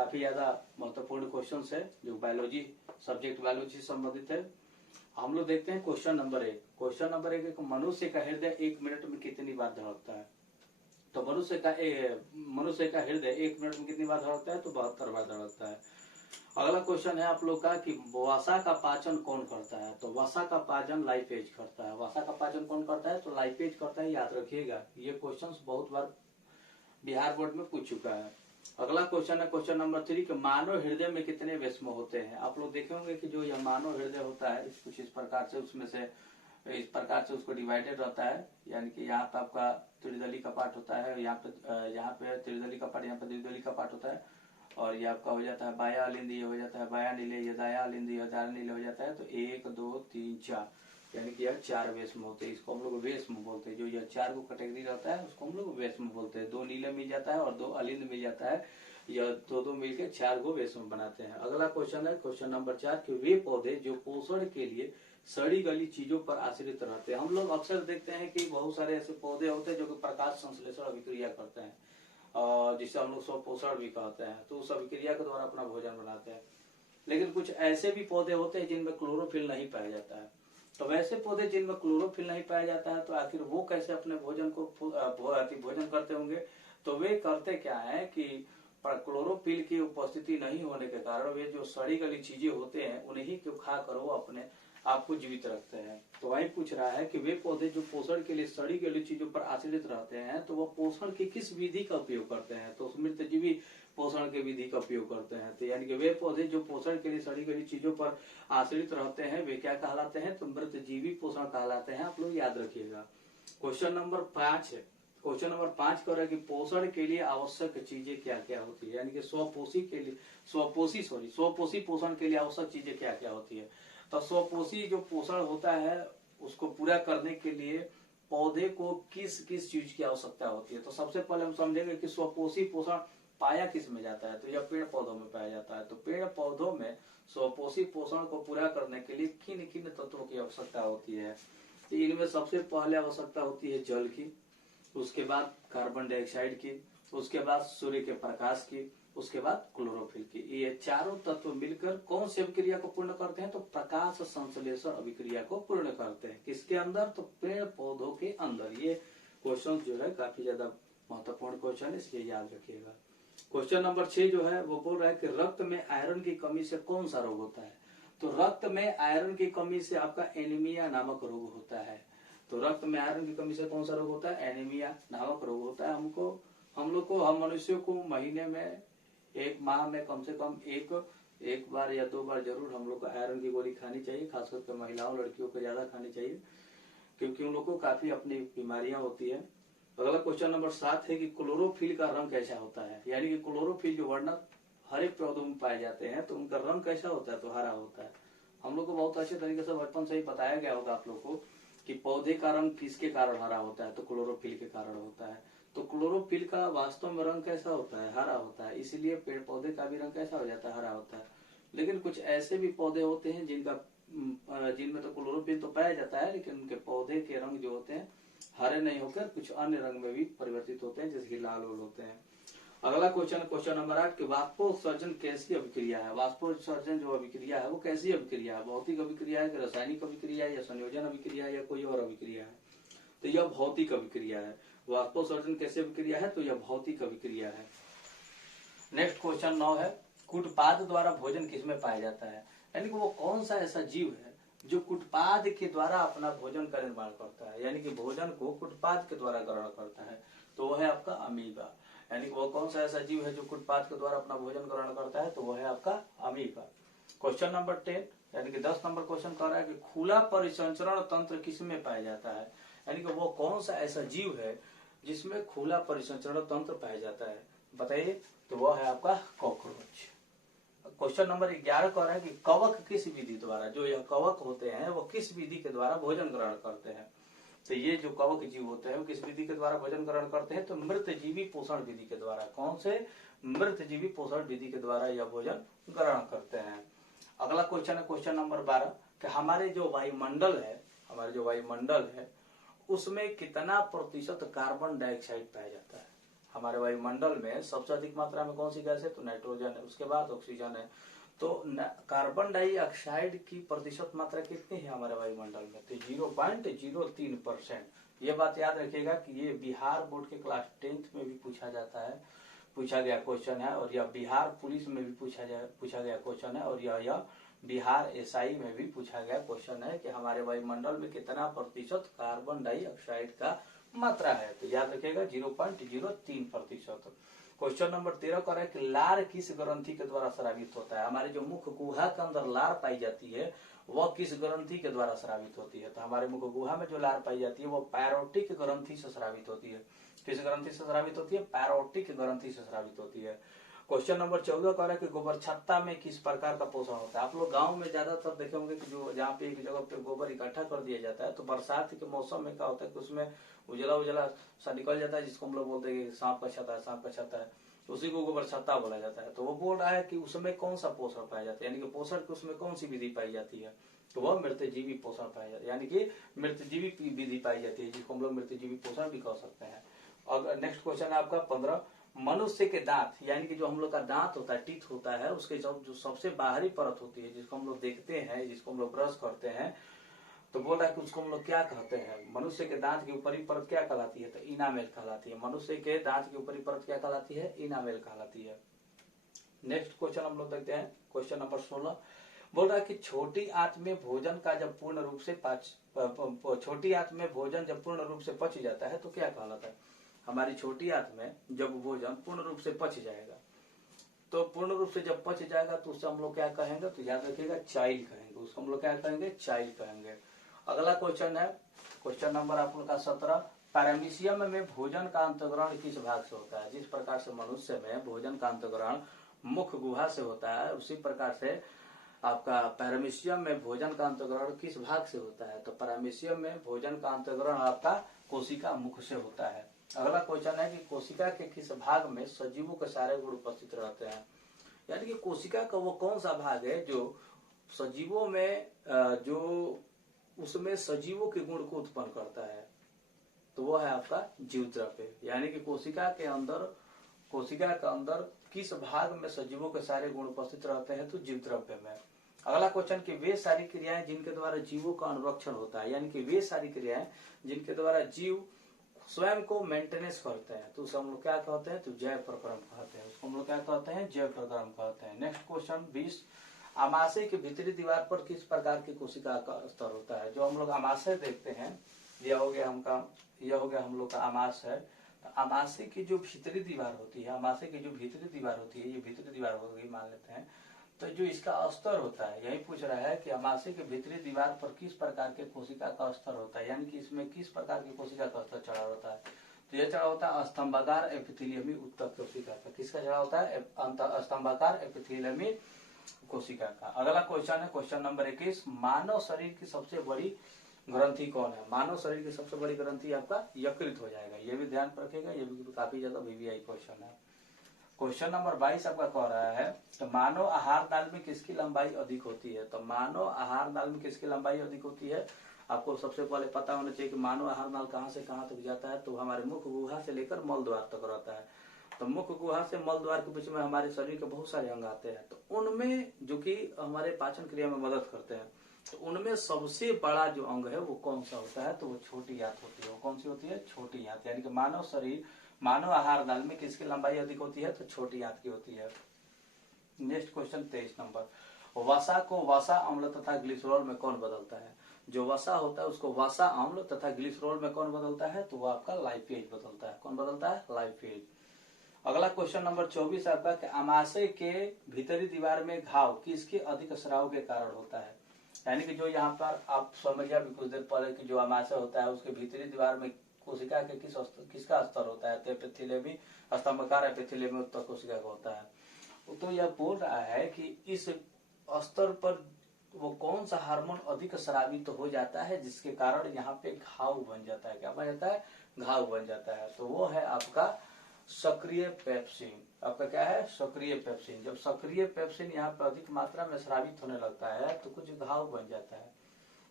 काफी ज्यादा महत्वपूर्ण क्वेश्चन है जो बायोलॉजी सब्जेक्ट बायोलॉजी से संबंधित है। हम लोग देखते हैं क्वेश्चन नंबर 1। क्वेश्चन नंबर 1, मनुष्य का हृदय 1 मिनट में कितनी बार धड़कता है? तो मनुष्य का हृदय 1 मिनट में कितनी बार धड़कता है? तो 72 बार धड़कता है। अगला क्वेश्चन है आप लोग का कि वसा का पाचन कौन करता है? तो वसा का पाचन लाइपेज करता है। वसा का पाचन कौन करता है? तो लाइपेज करता है, याद रखिएगा। ये क्वेश्चन बहुत बार बिहार बोर्ड में पूछ चुका है। अगला क्वेश्चन है क्वेश्चन नंबर 3 कि मानव हृदय में कितने वैष्म होते हैं? आप लोग देखे होंगे कि जो यह मानव हृदय होता है कुछ इस प्रकार से, उसमें से इस प्रकार से उसको डिवाइडेड रहता है, यानी कि यहाँ पे आपका त्रिदली कपाट होता है, यहाँ पे त्रिदली कपाट, यहाँ पे द्विदली कपाट होता है, और ये आपका हो जाता है बाया अलिंद, ये हो जाता है बाया नीले, ये दाया अलिंद, ये दाया नीले हो जाता है। तो 1 2 3 4 यानी कि यह 4 वैष्म होते हैं। इसको हम लोग वैष्म बोलते हैं। जो यह 4 को कैटेगरी रहता है उसको हम लोग वैष्म बोलते हैं। 2 नीले मिल जाता है और 2 अलिंद मिल जाता है, यह दो मिलकर 4 को वैष्म बनाते हैं। अगला क्वेश्चन है क्वेश्चन नंबर 4 कि वे पौधे जो पोषण के लिए सड़ी गली चीजों पर आश्रित रहते हैं। हम लोग अक्सर देखते हैं कि बहुत सारे ऐसे पौधे होते हैं जो कि प्रकाश संश्लेषण अभिक्रिया करते हैं, जिसे हम लोग स्वपोषण भी कहते हैं। तो उस अभिक्रिया के द्वारा अपना भोजन बनाते हैं। लेकिन कुछ ऐसे भी पौधे होते हैं जिनमें क्लोरोफिल नहीं पाया जाता है। तो वैसे पौधे जिनमें क्लोरोफिल नहीं पाया जाता है तो आखिर वो कैसे अपने भोजन को भोजन करते होंगे? तो वे करते क्या है कि क्लोरोफिल की उपस्थिति नहीं होने के कारण वे जो सड़ी गली चीजें होते हैं उन्हीं को खाकर वो अपने आपको जीवित रखते हैं। तो वही पूछ रहा है कि वे पौधे जो पोषण के लिए सड़ी गली चीजों पर आश्रित रहते हैं तो वो पोषण की किस विधि का उपयोग करते हैं? तो मृतजीवी पोषण के विधि का उपयोग करते हैं। तो यानी कि वे पौधे जो पोषण के लिए सड़ी गली चीजों पर आश्रित रहते हैं वे क्या कहलाते हैं? तो मृतजीवी पोषण कहलाते हैं। आप लोग याद रखिएगा। क्वेश्चन नंबर 5 है। क्वेश्चन नंबर 5 कह रहा है कि पोषण के लिए आवश्यक चीजें क्या क्या होती है? यानी कि स्वपोषी पोषण के लिए आवश्यक चीजें क्या क्या होती है? तो स्वपोषी जो पोषण होता है उसको पूरा करने के लिए पौधे को किस किस चीज की आवश्यकता होती है? तो सबसे पहले हम समझेंगे कि स्वपोषी पोषण पाया किस में जाता है? तो यह पेड़ पौधों में पाया जाता है। तो पेड़ पौधों में स्वपोषी पोषण को पूरा करने के लिए किन किन तत्वों की आवश्यकता होती है? तो इनमें सबसे पहले आवश्यकता होती है जल की, उसके बाद कार्बन डाइऑक्साइड की, उसके बाद सूर्य के प्रकाश की, उसके बाद क्लोरोफिल की। ये चारों तत्व मिलकर कौन सी अभिक्रिया को पूर्ण करते हैं? तो प्रकाश संश्लेषण अभिक्रिया को पूर्ण करते हैं। किसके अंदर? तो पेड़ पौधों के अंदर। ये क्वेश्चन जो है काफी ज्यादा महत्वपूर्ण क्वेश्चन है, इसलिए याद रखिएगा। क्वेश्चन नंबर 6 जो है वो बोल रहा है कि रक्त में आयरन की कमी से कौन सा रोग होता है? तो रक्त में आयरन की कमी से आपका एनीमिया नामक रोग होता है। तो रक्त में आयरन की कमी से कौन सा रोग होता है? एनीमिया नामक रोग होता है। हम मनुष्यों को महीने में 1 माह में कम से कम एक बार या 2 बार जरूर हम लोग को आयरन की गोली खानी चाहिए। खासकर के महिलाओं लड़कियों को ज्यादा खानी चाहिए क्योंकि उन लोगों को काफी अपनी बीमारियां होती है। अगला क्वेश्चन नंबर 7 है कि क्लोरोफिल का रंग कैसा होता है? यानी कि क्लोरोफिल जो वर्णक हर एक पौधों में पाए जाते हैं तो उनका रंग कैसा होता है? तो हरा होता है। हम लोग को बहुत अच्छे तरीके से बचपन से ही बताया गया होगा आप लोग को कि पौधे का रंग किसके कारण हरा होता है? तो क्लोरोफिल के कारण होता है। तो क्लोरोफिल का वास्तव में रंग कैसा होता है? हरा होता है। इसलिए पेड़ पौधे का भी रंग कैसा हो जाता है? हरा होता है। लेकिन कुछ ऐसे भी पौधे होते हैं जिनमें तो क्लोरोफिल तो पाया जाता है लेकिन उनके पौधे के रंग जो होते हैं हरे नहीं होकर कुछ अन्य रंग में भी परिवर्तित होते हैं, जैसे कि लाल होते हैं। अगला क्वेश्चन नंबर 8 कि वाष्पोत्सर्जन कैसी अभिक्रिया है? वाष्पोत्सर्जन जो अभिक्रिया है वो कैसी अभिक्रिया है? भौतिक अभिक्रिया है कि रासायनिक अभिक्रिया है या संयोजन अभिक्रिया है या कोई और अभिक्रिया है? तो यह भौतिक अभिक्रिया है। वाष्पोत्सर्जन कैसी अभिक्रिया है? तो यह भौतिक अभिक्रिया है। नेक्स्ट क्वेश्चन 9 है कुटपाद द्वारा भोजन किसमें पाया जाता है? यानी कि वो कौन सा ऐसा जीव है जो कुटपाद के द्वारा अपना भोजन का निर्माण करता है, यानी कि भोजन को कुटपाद के द्वारा ग्रहण करता है? तो वह है आपका अमीबा। यानी कि वो कौन सा ऐसा जीव है जो कुटपाद के द्वारा अपना भोजन ग्रहण करता है? तो वह है आपका अमीबा। क्वेश्चन नंबर 10 यानी कि 10 नंबर क्वेश्चन कह रहा है कि खुला परिसंचरण तंत्र किसमें पाया जाता है? यानी कि वो कौन सा ऐसा जीव है जिसमें खुला परिसंचरण तंत्र पाया जाता है? बताइए। तो वह है आपका कॉकरोच। क्वेश्चन नंबर 11 कह रहा है कि कवक किस विधि द्वारा, जो यह कवक होते हैं वो किस विधि के द्वारा भोजन ग्रहण करते हैं? तो ये जो कवक जीव होते हैं वो किस विधि के द्वारा भोजन ग्रहण करते हैं? तो मृतजीवी पोषण विधि के द्वारा। कौन से? मृतजीवी पोषण विधि के द्वारा यह भोजन ग्रहण करते हैं। अगला क्वेश्चन है क्वेश्चन नंबर 12 कि हमारे जो वायुमंडल है उसमें कितना प्रतिशत कार्बन डाइऑक्साइड पाया जाता है? हमारे वायुमंडल में सबसे अधिक मात्रा में कौन सी गैस है, तो नाइट्रोजन है, उसके बाद ऑक्सीजन है। तो कार्बन डाइऑक्साइड की प्रतिशत मात्रा कितनी है हमारे वायुमंडल में, तो 0.03%। ये बात याद रखिएगा कि ये बिहार बोर्ड के क्लास 10th में भी पूछा गया क्वेश्चन है, और यह बिहार पुलिस में भी पूछा गया क्वेश्चन है, और यह बिहार एसआई में भी पूछा गया क्वेश्चन है कि हमारे वायुमंडल में कितना प्रतिशत कार्बन डाइऑक्साइड का मात्रा है, तो याद रखिएगा 0.03%। क्वेश्चन नंबर 13 कह रहा है कि लार किस ग्रंथि के द्वारा स्रावित होता है। हमारे जो मुख गुहा के अंदर लार पाई जाती है वह किस ग्रंथि के द्वारा स्रावित होती है, तो हमारे मुख गुहा में जो लार पाई जाती है वो पैरोटिक ग्रंथि से स्रावित होती है। किस ग्रंथि से स्रावित होती है, पैरोटिक ग्रंथि से स्रावित होती है। क्वेश्चन नंबर 14 कह रहा है कि गोबर छत्ता में किस प्रकार का पोषण होता है। आप लोग गांव में ज्यादातर देखे होंगे कि जो जहाँ पे एक जगह पे गोबर इकट्ठा कर दिया जाता है, तो बरसात के मौसम में क्या होता है कि उसमें उजला सा निकल जाता है, जिसको हम लोग बोलते हैं कि सांप का छत्ता है, उसी को गोबर छत्ता बोला जाता है। तो वो बोल रहा है कि उसमें कौन सा पोषण पाया जाता है, यानी कि पोषण की उसमें कौन सी विधि पाई जाती है, तो वह मृतजीवी पोषण पाया जाता है, यानी कि मृतजीवी विधि पाई जाती है, जिसको हम लोग मृतजीवी पोषण भी कह सकते हैं। और नेक्स्ट क्वेश्चन है आपका 15, मनुष्य के दांत, यानी कि जो हम लोग का दांत होता है, टीथ होता है, उसके जो सबसे बाहरी परत होती है, जिसको हम लोग देखते हैं, जिसको हम लोग ब्रश करते हैं, तो बोल रहा है कि उसको हम लोग क्या कहते हैं। मनुष्य के दांत की ऊपरी परत क्या कहलाती है, तो इनामेल कहलाती है। मनुष्य के दांत की ऊपरी परत क्या कहलाती है, इनामेल कहलाती है। नेक्स्ट क्वेश्चन हम लोग देखते हैं, क्वेश्चन नंबर 16 बोल रहा है कि छोटी आंत में भोजन जब पूर्ण रूप से पच जाता है तो क्या कहलाता है। हमारी छोटी आंत में जब भोजन पूर्ण रूप से पच जाएगा, तो पूर्ण रूप से जब पच जाएगा तो उससे हम लोग क्या कहेंगे, तो याद रखिएगा चाइल कहेंगे, उसको हम लोग क्या कहेंगे, चाइल कहेंगे। अगला क्वेश्चन है क्वेश्चन नंबर आपका 17, पैरामीशियम में भोजन का अंतग्रहण किस भाग से होता है। जिस प्रकार से मनुष्य में भोजन का अंतग्रहण मुख गुहा से होता है, उसी प्रकार से आपका पैरामीशियम में भोजन का अंतग्रहण किस भाग से होता है, तो पैरामीशियम में भोजन का अंतग्रहण आपका कोशिका मुख से होता है। अगला क्वेश्चन है कि कोशिका के किस भाग में सजीवों के सारे गुण उपस्थित रहते हैं, यानी कि कोशिका का वो कौन सा भाग है जो सजीवों में जो उसमें सजीवों के गुण को उत्पन्न करता है, तो वो है आपका जीवद्रव्य। यानी कि कोशिका के अंदर किस भाग में सजीवों के सारे गुण उपस्थित रहते हैं, तो जीवद्रव्य में। अगला क्वेश्चन कि वे सारी क्रियाएं जिनके द्वारा जीवों का अनुरक्षण होता है, यानी कि वे सारी क्रियाएं जिनके द्वारा जीव स्वयं को मेंटेनेंस करते हैं, तो उसे हम लोग क्या कहते हैं, तो जैव प्रक्रम कहते हैं, उसको हम लोग क्या कहते हैं, जैव प्रक्रम कहते हैं। नेक्स्ट क्वेश्चन 20, आमाशय की भीतरी दीवार पर किस प्रकार की कोशिका का स्तर होता है। जो हम लोग आमाशय देखते हैं, यह हो गया हम लोग का आमाशय। तो आमाशय की जो भीतरी दीवार होती है, ये भीतरी दीवार होगी मान लेते हैं, तो जो इसका स्तर होता है, यही पूछ रहा है कि आमाशय की भीतरी दीवार पर किस प्रकार के कोशिका का स्तर होता है, यानी कि इसमें किस प्रकार की कोशिका का स्तर चढ़ा होता है। तो यह चढ़ा होता है स्तंभाकार एपिथेलियमी उत्तक कोशिका का। किसका चढ़ा होता है, स्तंभाकार एपिथेलियमी कोशिका का। अगला क्वेश्चन है क्वेश्चन नंबर 21, मानव शरीर की सबसे बड़ी ग्रंथि कौन है। मानव शरीर की सबसे बड़ी ग्रंथि आपका यकृत हो जाएगा, ये भी ध्यान रखिएगा, ये भी काफी ज्यादा वीवीआई क्वेश्चन है। क्वेश्चन नंबर 22 आपका कह रहा है, तो मानव आहार नाल में किसकी लंबाई अधिक होती है। तो मानव आहार नाल में किसकी लंबाई अधिक होती है, आपको सबसे पहले पता होना चाहिए कि मानव आहार नाल कहाँ से कहाँ तक जाता है, तो हमारे मुख गुहा से लेकर मल द्वार तक रहता है। तो मुख गुहा से मल द्वार के बीच में हमारे शरीर के बहुत सारे अंग आते हैं, तो उनमें जो कि हमारे पाचन क्रिया में मदद करते हैं, तो उनमें सबसे बड़ा जो अंग है वो कौन सा होता है, तो वो छोटी आंत होती है। वो कौन सी होती है, छोटी आंत। यानी कि मानव आहार नाल में किसकी लंबाई अधिक होती है, तो छोटी आंत की होती है। नेक्स्ट क्वेश्चन 23 नंबर, वसा को वसा अम्ल तथा ग्लिसरॉल में कौन बदलता है। जो वसा होता है उसको वसा अम्ल तथा ग्लिसरॉल में कौन बदलता है, तो वो आपका लाइपेज बदलता है। कौन बदलता है, लाइपेज। अगला क्वेश्चन नंबर 24 आपका कि आमाशय के भीतरी दीवार में घाव किसके अधिक स्राव के कारण होता है। यानी कि जो यहाँ पर आप समझिए अभी कुछ देर पहले कि जो आमाशय होता है उसके भीतरी दीवार में कोशिका के किसका स्तर होता है, तो एपिथेलियमी स्तंभकार एपिथेलियमी उत्तक कोशिका का होता है। तो यह बोल रहा है कि इस स्तर पर वो कौन सा हार्मोन अधिक स्रावित तो हो जाता है, जिसके कारण यहाँ पे घाव बन जाता है। क्या बन जाता है, घाव बन जाता है। तो वो है आपका सक्रिय पेप्सिन। आपका क्या है, सक्रिय पेप्सिन। जब सक्रिय पेप्सिन यहाँ पे अधिक मात्रा में स्रावित होने लगता है तो कुछ घाव बन जाता है।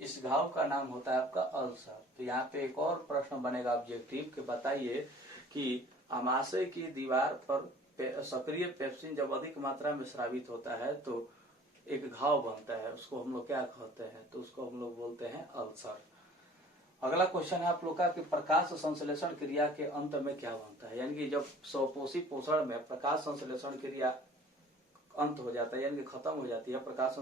इस घाव का नाम होता है आपका अल्सर। तो यहाँ पे एक और प्रश्न बनेगा ऑब्जेक्टिव कि बताइए कि आमाशय की दीवार पर सक्रिय पेप्सिन जब अधिक मात्रा में स्रावित होता है तो एक घाव बनता है, उसको हम लोग क्या कहते हैं, तो उसको हम लोग बोलते हैं अल्सर। अगला क्वेश्चन है आप लोग का कि प्रकाश संश्लेषण क्रिया के अंत में क्या बनता है, यानी कि जब स्वपोषी पोषण में प्रकाश संश्लेषण क्रिया अंत हो जाता है, यानी कि खत्म हो जाती है, प्रकाश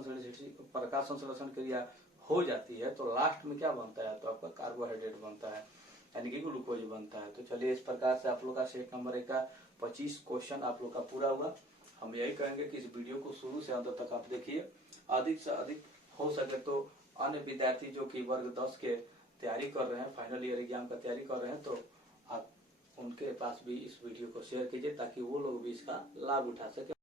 संश्लेषण क्रिया हो जाती है, तो लास्ट में क्या बनता है, तो आपका कार्बोहाइड्रेट बनता है, यानी कि ग्लूकोज बनता है। तो चलिए इस प्रकार से आप लोग का सेट नंबर 1 का 25 क्वेश्चन आप लोग का पूरा हुआ। हम यही कहेंगे कि इस वीडियो को शुरू से अंत तक आप देखिए, अधिक से अधिक हो सके तो अन्य विद्यार्थी जो कि वर्ग 10 के तैयारी कर रहे हैं, फाइनल ईयर एग्जाम का तैयारी कर रहे हैं, तो आप उनके पास भी इस वीडियो को शेयर कीजिए ताकि वो लोग भी इसका लाभ उठा सके।